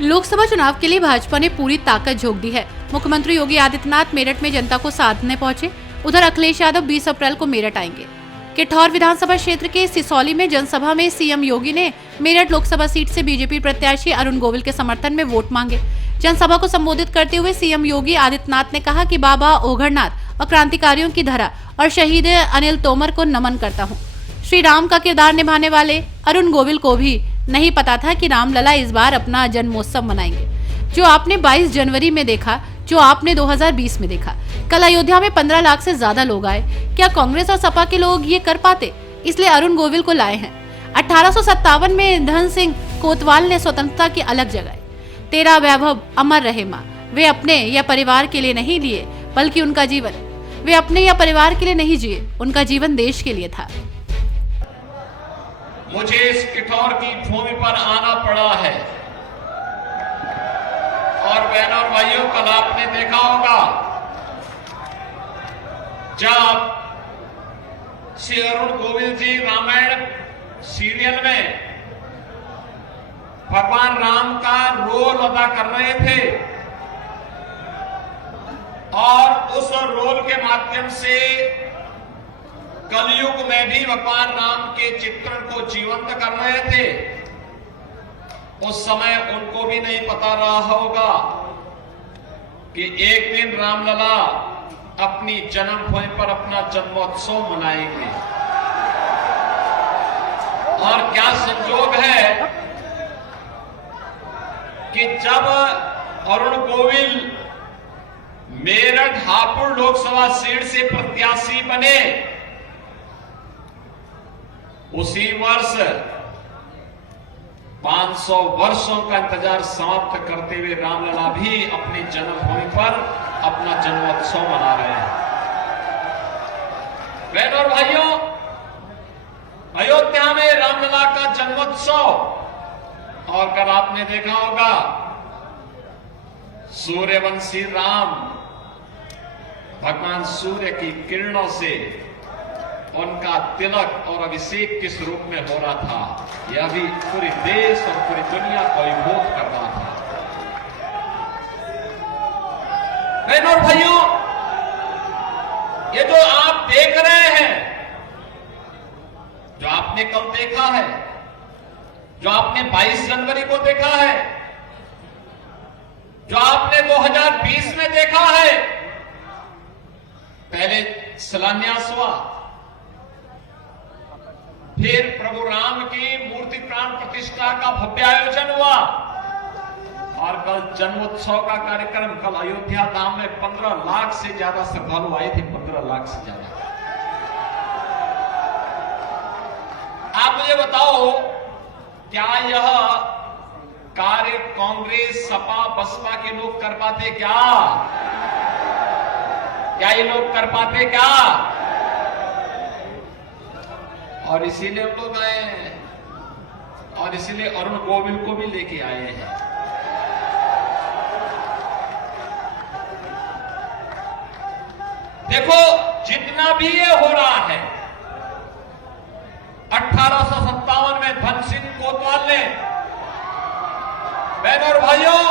लोकसभा चुनाव के लिए भाजपा ने पूरी ताकत झोंक दी है। मुख्यमंत्री योगी आदित्यनाथ मेरठ में जनता को साधने पहुंचे। उधर अखिलेश यादव 20 अप्रैल को मेरठ आएंगे। किठौर विधानसभा क्षेत्र के सिसौली में जनसभा में सीएम योगी ने मेरठ लोकसभा सीट से बीजेपी प्रत्याशी अरुण गोविल के समर्थन में वोट मांगे। जनसभा को संबोधित करते हुए सीएम योगी आदित्यनाथ ने कहा कि बाबा ओघड़नाथ और क्रांतिकारियों की धरा और शहीद अनिल तोमर को नमन करता हूँ। श्री राम का किरदार निभाने वाले अरुण गोविल को भी नहीं पता था कि रामलला इस बार अपना जन्मोत्सव मनाएंगे। जो आपने 22 जनवरी में देखा, जो आपने 2020 में देखा। कल अयोध्या में 15 लाख से ज्यादा लोग आए। क्या कांग्रेस और सपा के लोग ये कर पाते? इसलिए अरुण गोविल को लाए हैं। 1857 में धन सिंह कोतवाल ने स्वतंत्रता की अलग जगाई। तेरा वैभव अमर रहे माँ। वे अपने या परिवार के लिए नहीं लिए, बल्कि उनका जीवन, वे अपने या परिवार के लिए नहीं जिए, उनका जीवन देश के लिए था। मुझे इस किठौर की भूमि पर आना पड़ा है और बहनों और भाइयों, कल आपने देखा होगा जब श्री अरुण गोविल जी रामायण सीरियल में भगवान राम का रोल अदा कर रहे थे और उस रोल के माध्यम से कलयुग में भी भगवान राम के चित्रण को जीवंत कर रहे थे। उस समय उनको भी नहीं पता रहा होगा कि एक दिन रामलला अपनी जन्मभूमि पर अपना जन्मोत्सव मनाएंगे। और क्या संयोग है कि जब अरुण गोविल मेरठ हापुड़ लोकसभा सीट से प्रत्याशी बने, उसी वर्ष 500 वर्षों का इंतजार समाप्त करते हुए रामलला भी अपनी जन्मभूमि पर अपना जन्मोत्सव मना रहे हैं। बहनों और भाइयों, अयोध्या में रामलला का जन्मोत्सव, और कल आपने देखा होगा सूर्यवंशी राम भगवान सूर्य की किरणों से उनका तिलक और अभिषेक किस रूप में हो रहा था, यह भी पूरे देश और पूरी दुनिया को अभिभूत कर रहा था। बहनों और भाइयों, ये जो आप देख रहे हैं, जो आपने कल देखा है, जो आपने 22 जनवरी को देखा है, जो आपने 2020 में देखा है, पहले शिलान्यास हुआ, फिर प्रभु राम की मूर्ति प्राण प्रतिष्ठा का भव्य आयोजन हुआ और कल जन्मोत्सव का कार्यक्रम। कल अयोध्या धाम में 15 लाख से ज्यादा श्रद्धालु आए थे। 15 लाख से ज्यादा। आप मुझे बताओ, क्या यह कार्य कांग्रेस, सपा, बसपा के लोग कर पाते क्या? क्या ये लोग कर पाते क्या? और इसीलिए हम लोग आए हैं और इसीलिए अरुण गोविल को भी लेके आए हैं। देखो, जितना भी ये हो रहा है, 1857 में धन सिंह कोतवाल ने, बहनों और भाइयों,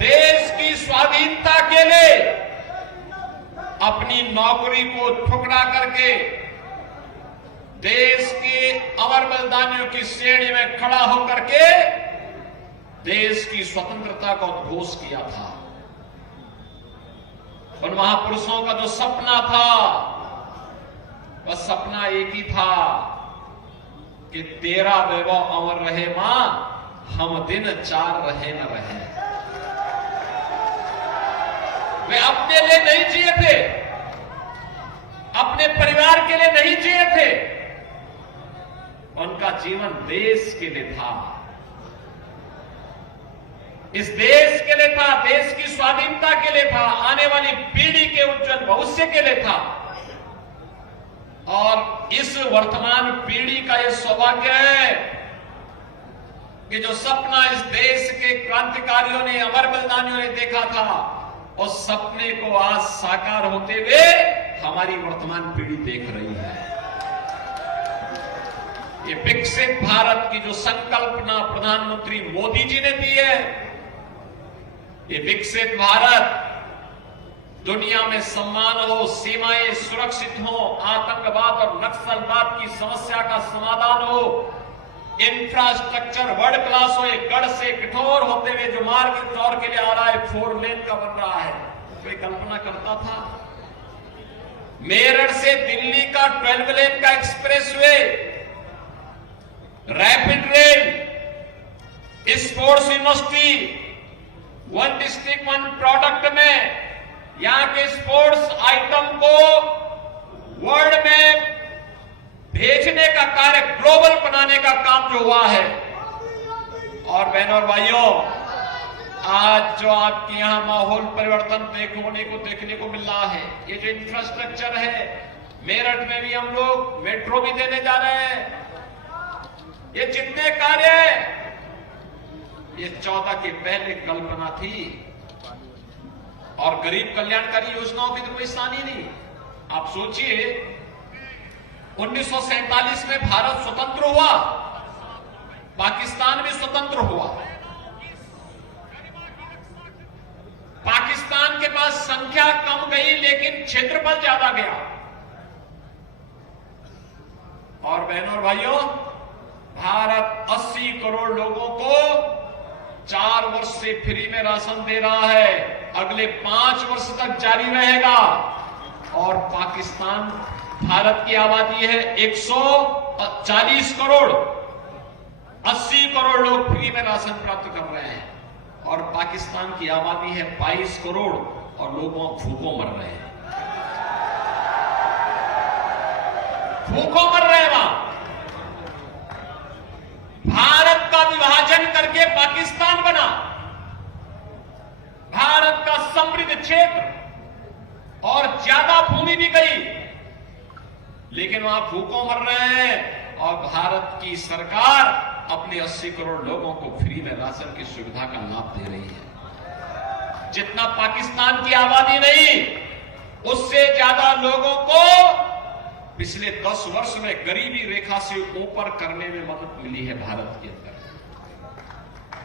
देश की स्वाधीनता के लिए अपनी नौकरी को ठुकरा करके देश के अमर बलिदानियों की श्रेणी में खड़ा होकर के देश की स्वतंत्रता का उद्घोष किया था। उन महापुरुषों का जो सपना था, वह सपना एक ही था कि तेरा वैभव अमर रहे मां, हम दिन 4 रहे न रहे। वे अपने लिए नहीं जिए थे, अपने परिवार के लिए नहीं जिए थे, उनका जीवन देश के लिए था, इस देश के लिए था, देश की स्वाधीनता के लिए था, आने वाली पीढ़ी के उज्जवल भविष्य के लिए था। और इस वर्तमान पीढ़ी का यह सौभाग्य है कि जो सपना इस देश के क्रांतिकारियों ने, अमर बलिदानियों ने देखा था, उस सपने को आज साकार होते हुए हमारी वर्तमान पीढ़ी देख रही है। ये विकसित भारत की जो संकल्पना प्रधानमंत्री मोदी जी ने दी है, ये विकसित भारत दुनिया में सम्मान हो, सीमाएं सुरक्षित हो, आतंकवाद और नक्सलवाद की समस्या का समाधान हो, इंफ्रास्ट्रक्चर वर्ल्ड क्लास हो, एक गढ़ से कठोर होते हुए जो मार्ग इंदौर के लिए आ रहा है 4 लेन का बन रहा है। कोई कल्पना करता था? मेरठ से दिल्ली का 12 लेन का expressway, rapid rail, sports university, 1 district 1 product में यहां के स्पोर्ट्स आइटम को वर्ल्ड में भेजने का कार्य, ग्लोबल बनाने का काम जो हुआ है। और बहनों और भाइयों, आज जो आपके यहां माहौल परिवर्तन देखने को मिल रहा है, ये जो इंफ्रास्ट्रक्चर है, मेरठ में भी हम लोग मेट्रो भी देने जा रहे हैं। ये जितने कार्य हैं, ये 14 के पहले कल्पना थी। और गरीब कल्याणकारी योजनाओं की तो कोई सानी नहीं। आप सोचिए, 1947 में भारत स्वतंत्र हुआ, पाकिस्तान भी स्वतंत्र हुआ। पाकिस्तान के पास संख्या कम गई लेकिन क्षेत्रफल ज्यादा गया। और बहनों और भाइयों, भारत 80 करोड़ लोगों को 4 वर्ष से फ्री में राशन दे रहा है, अगले 5 वर्ष तक जारी रहेगा। और पाकिस्तान, भारत की आबादी है 140 करोड़, 80 करोड़ लोग फ्री में राशन प्राप्त कर रहे हैं। और पाकिस्तान की आबादी है 22 करोड़ और लोगों भूखों मर रहे हैं, भूखों मर रहे हैं वहां। भारत का विभाजन करके पाकिस्तान बना, भारत का समृद्ध क्षेत्र और ज्यादा भूमि भी गई, लेकिन वहां भूखों मर रहे हैं। और भारत की सरकार अपने 80 करोड़ लोगों को फ्री में राशन की सुविधा का लाभ दे रही है। जितना पाकिस्तान की आबादी नहीं, उससे ज्यादा लोगों को पिछले 10 वर्ष में गरीबी रेखा से ऊपर करने में मदद मिली है भारत के अंदर।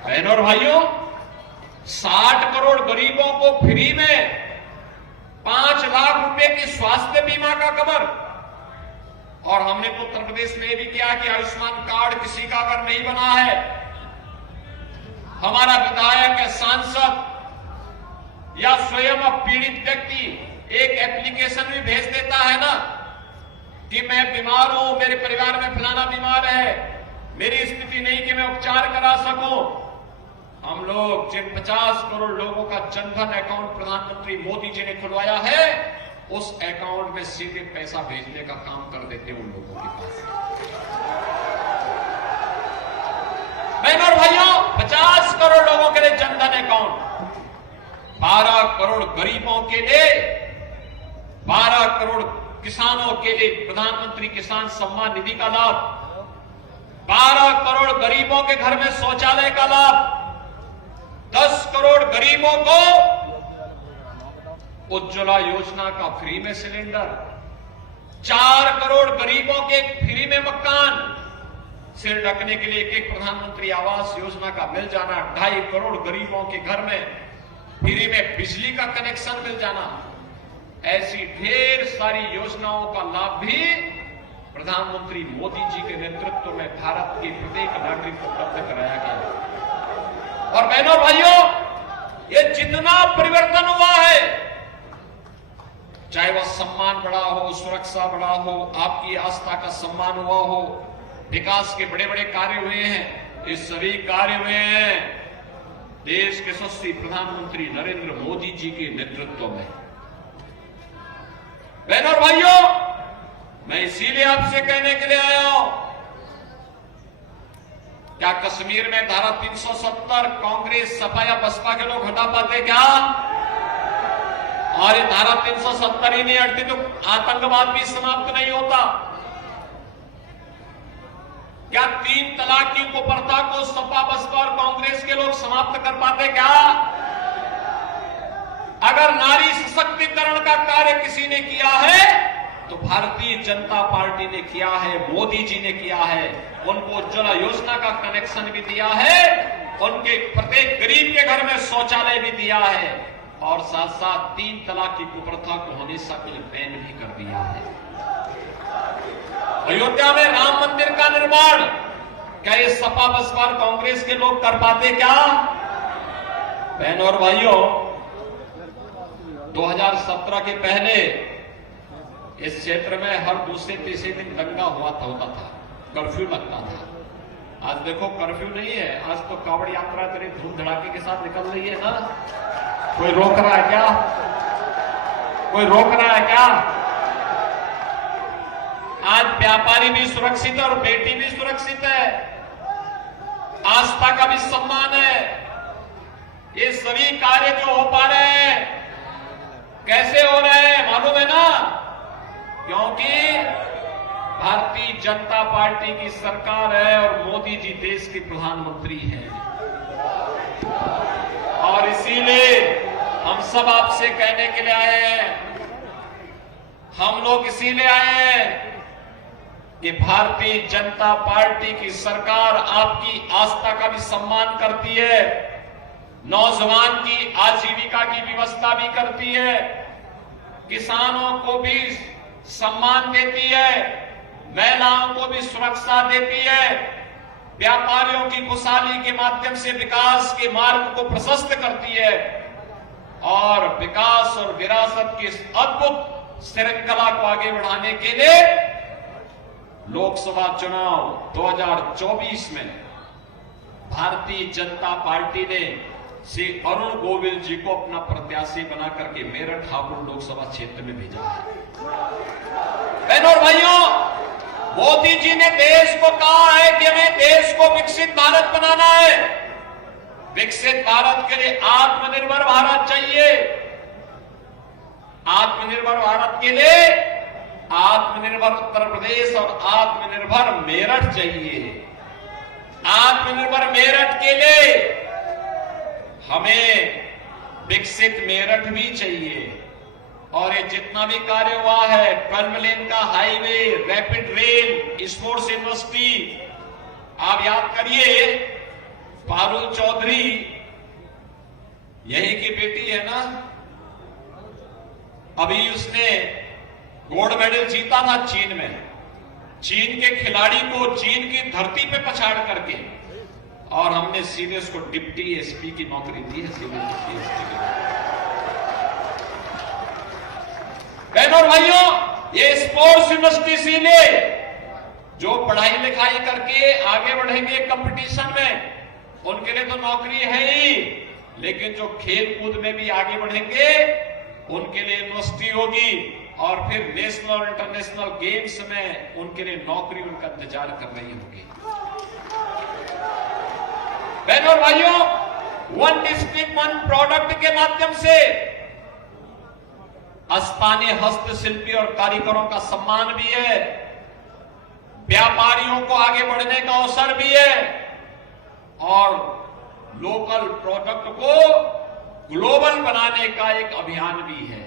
बहनों और भाइयों, 60 करोड़ गरीबों को फ्री में 5 लाख रुपए की स्वास्थ्य बीमा का कवर। और हमने तो उत्तर प्रदेश में भी किया कि आयुष्मान कार्ड किसी का अगर नहीं बना है, हमारा विधायक या सांसद या स्वयं पीड़ित व्यक्ति एक एप्लीकेशन भी भेज देता है ना कि मैं बीमार हूं, मेरे परिवार में फलाना बीमार है, मेरी स्थिति नहीं कि मैं उपचार करा सकूं। हम लोग जिन 50 करोड़ लोगों का जनधन अकाउंट प्रधानमंत्री मोदी जी ने खुलवाया है, उस अकाउंट में सीधे पैसा भेजने का काम कर देते उन लोगों के पास। बहनों और भाइयों, 50 करोड़ लोगों के लिए जनधन अकाउंट, 12 करोड़ गरीबों के लिए, 12 करोड़ किसानों के लिए प्रधानमंत्री किसान सम्मान निधि का लाभ, 12 करोड़ गरीबों के घर में शौचालय का लाभ, 10 करोड़ गरीबों को उज्ज्वला योजना का फ्री में सिलेंडर, 4 करोड़ गरीबों के फ्री में मकान, सिर ढकने के लिए एक प्रधानमंत्री आवास योजना का मिल जाना, 2.5 करोड़ गरीबों के घर में फ्री में बिजली का कनेक्शन मिल जाना। ऐसी ढेर सारी योजनाओं का लाभ भी प्रधानमंत्री मोदी जी के नेतृत्व में भारत के प्रत्येक नागरिक को उपलब्ध कराया गया। और बहनों भाइयों, ये जितना परिवर्तन हुआ है, चाहे वह सम्मान बढ़ा हो, सुरक्षा बढ़ा हो, आपकी आस्था का सम्मान हुआ हो, विकास के बड़े बड़े कार्य हुए हैं, ये सभी कार्य हुए हैं देश के यशस्वी प्रधानमंत्री नरेंद्र मोदी जी के नेतृत्व में। बहनों और भाइयों, मैं इसीलिए आपसे कहने के लिए आया हूं, क्या कश्मीर में धारा 370 कांग्रेस, सपा या बसपा के लोग हटा पाते क्या? और ये धारा 370 ही नहीं हटती तो आतंकवाद भी समाप्त नहीं होता। क्या 3 तलाक की कुप्रथा को सपा, बसपा और कांग्रेस के लोग समाप्त कर पाते क्या? अगर नारी सशक्तिकरण का कार्य किसी ने किया है तो भारतीय जनता पार्टी ने किया है, मोदी जी ने किया है। उनको उज्ज्वला योजना का कनेक्शन भी दिया है, उनके प्रत्येक गरीब के घर में शौचालय भी दिया है, और साथ साथ 3 तलाक की कुप्रथा को हमेशा के लिए बैन भी कर दिया है। अयोध्या में राम मंदिर का निर्माण क्या ये सपा बसपा कांग्रेस के लोग कर पाते क्या? बहनों और भाइयों, 2017 के पहले इस क्षेत्र में हर दूसरे तीसरे दिन दंगा होता था, कर्फ्यू लगता था। आज देखो कर्फ्यू नहीं है, आज तो कावड़ यात्रा तेरे धूम धड़ाके के साथ निकल रही है ना। कोई रोक रहा है क्या? कोई रोक रहा है क्या? आज व्यापारी भी सुरक्षित है और बेटी भी सुरक्षित है, आस्था का भी सम्मान है। ये सभी कार्य जो हो पा रहे हैं, कैसे हो रहे हैं मालूम है ना? क्योंकि भारतीय जनता पार्टी की सरकार है और मोदी जी देश के प्रधानमंत्री हैं। और इसीलिए हम सब आपसे कहने के लिए आए हैं, हम लोग इसीलिए आए हैं कि भारतीय जनता पार्टी की सरकार आपकी आस्था का भी सम्मान करती है, नौजवान की आजीविका की व्यवस्था भी करती है, किसानों को भी सम्मान देती है, महिलाओं को भी सुरक्षा देती है, व्यापारियों की खुशहाली के माध्यम से विकास के मार्ग को प्रशस्त करती है, और विकास और विरासत की अद्भुत श्रृंखला को आगे बढ़ाने के लिए लोकसभा चुनाव 2024 में भारतीय जनता पार्टी ने श्री अरुण गोविल जी को अपना प्रत्याशी बना करके मेरठ हापुड़ लोकसभा क्षेत्र में भेजा है। बहनों और भाइयों, मोदी जी ने देश को कहा है कि हमें देश को विकसित भारत बनाना है। विकसित भारत के लिए आत्मनिर्भर भारत चाहिए। आत्मनिर्भर भारत के लिए आत्मनिर्भर उत्तर प्रदेश और आत्मनिर्भर मेरठ चाहिए। आत्मनिर्भर मेरठ के लिए हमें विकसित मेरठ भी चाहिए। और ये जितना भी कार्य हुआ है, 12 लेन का highway, rapid rail, sports university, आप याद करिए पारुल चौधरी यही की बेटी है ना, अभी उसने गोल्ड मेडल जीता था चीन में। चीन के खिलाड़ी को चीन की धरती पे पछाड़ करके, और हमने सीधे उसको डिप्टी एसपी की नौकरी दी है। सीधे डिप्टी एसपी की। बहनों और भाइयों, ये स्पोर्ट्स यूनिवर्सिटी सीधे जो पढ़ाई लिखाई करके आगे बढ़ेंगे कंपटीशन में, उनके लिए तो नौकरी है ही, लेकिन जो खेल कूद में भी आगे बढ़ेंगे उनके लिए यूनिवर्सिटी होगी, और फिर नेशनल और इंटरनेशनल गेम्स में उनके लिए नौकरी उनका इंतजार कर रही होगी। बहनों और भाइयों, 1 डिस्ट्रिक्ट 1 प्रोडक्ट के माध्यम से स्थानीय हस्तशिल्पी और कारीगरों का सम्मान भी है, व्यापारियों को आगे बढ़ने का अवसर भी है, और लोकल प्रोडक्ट को ग्लोबल बनाने का एक अभियान भी है।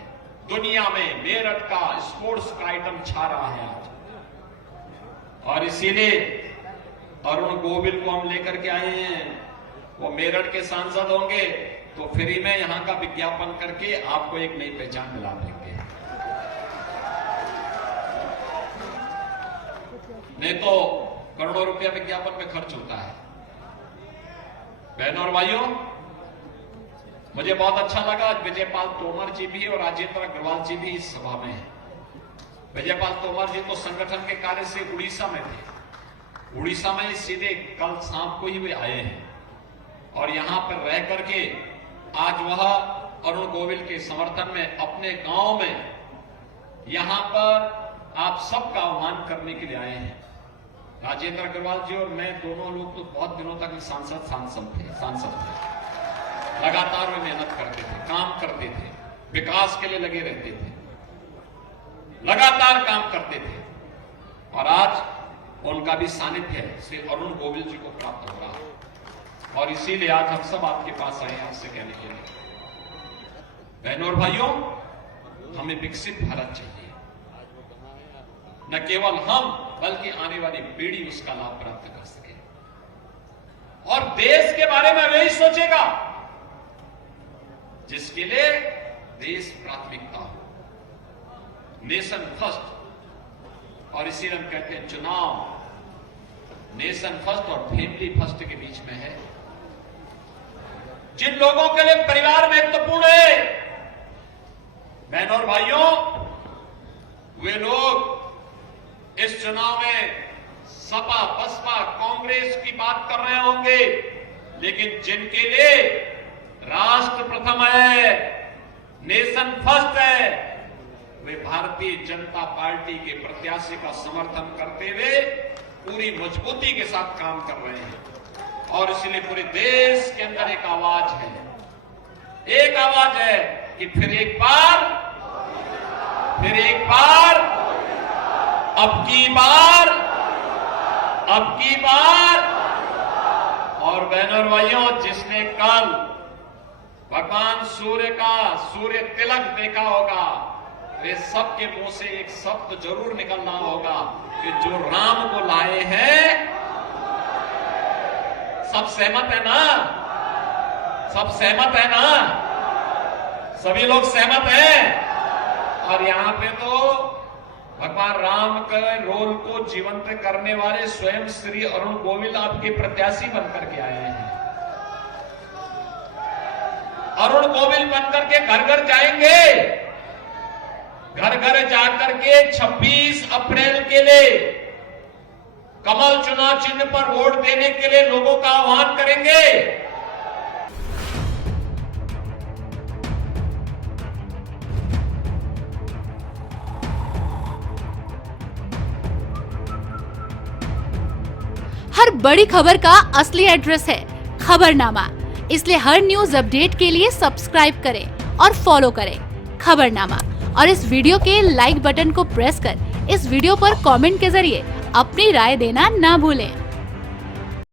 दुनिया में मेरठ का स्पोर्ट्स का आइटम छा रहा है आज, और इसीलिए अरुण गोविल को हम लेकर के आए हैं। वो मेरठ के सांसद होंगे तो फ्री में यहां का विज्ञापन करके आपको एक नई पहचान दिला देंगे। नहीं तो करोड़ों रुपया विज्ञापन में खर्च होता है। बहनों और भाइयों, मुझे बहुत अच्छा लगा विजयपाल तोमर जी भी और राजेंद्र अग्रवाल जी भी इस सभा में हैं। विजयपाल तोमर जी तो संगठन के कार्य से उड़ीसा में थे। उड़ीसा में सीधे कल शाम को ही वे आए हैं, और यहां पर रह करके आज वह अरुण गोविल के समर्थन में अपने गांव में यहां पर आप सबका आह्वान करने के लिए आए हैं। राजेंद्र अग्रवाल जी और मैं दोनों लोग तो बहुत दिनों तक सांसद थे। लगातार वे मेहनत करते थे, काम करते थे, विकास के लिए लगे रहते थे, लगातार काम करते थे, और आज उनका भी सानिध्य श्री अरुण गोविल जी को प्राप्त हो रहा है। और इसीलिए आज हम सब आपके पास आए हैं आपसे कहने के लिए, बहनों और भाइयों, हमें विकसित भारत चाहिए। न केवल हम बल्कि आने वाली पीढ़ी उसका लाभ प्राप्त कर सके। और देश के बारे में वही सोचेगा जिसके लिए देश प्राथमिकता हो, नेशन फर्स्ट। और इसीलिए हम कहते हैं चुनाव नेशन फर्स्ट और फैमिली फर्स्ट के बीच में है। जिन लोगों के लिए परिवार महत्वपूर्ण है, बहनों और भाइयों, वे लोग इस चुनाव में सपा बसपा कांग्रेस की बात कर रहे होंगे, लेकिन जिनके लिए राष्ट्र प्रथम है, नेशन फर्स्ट है, वे भारतीय जनता पार्टी के प्रत्याशी का समर्थन करते हुए पूरी मजबूती के साथ काम कर रहे हैं। और इसलिए पूरे देश के अंदर एक आवाज है कि फिर एक बार, अब की बार। और बहनों और भाइयों, जिसने कल भगवान सूर्य तिलक देखा होगा, वे सबके मुंह से एक शब्द जरूर निकलना होगा कि जो राम को लाए हैं, सब सहमत है ना? सब सहमत है ना? सभी लोग सहमत हैं। और यहां पे तो भगवान राम के रोल को जीवंत करने वाले स्वयं श्री अरुण गोविल आपके प्रत्याशी बनकर के आए हैं। अरुण गोविल बनकर के घर घर जाएंगे, घर घर जाकर के 26 अप्रैल के लिए कमल चुनाव चिन्ह पर वोट देने के लिए लोगों का आह्वान करेंगे। हर बड़ी खबर का असली एड्रेस है खबरनामा, इसलिए हर न्यूज अपडेट के लिए सब्सक्राइब करें और फॉलो करें खबरनामा। और इस वीडियो के लाइक बटन को प्रेस कर इस वीडियो पर कमेंट के जरिए अपनी राय देना ना भूलें।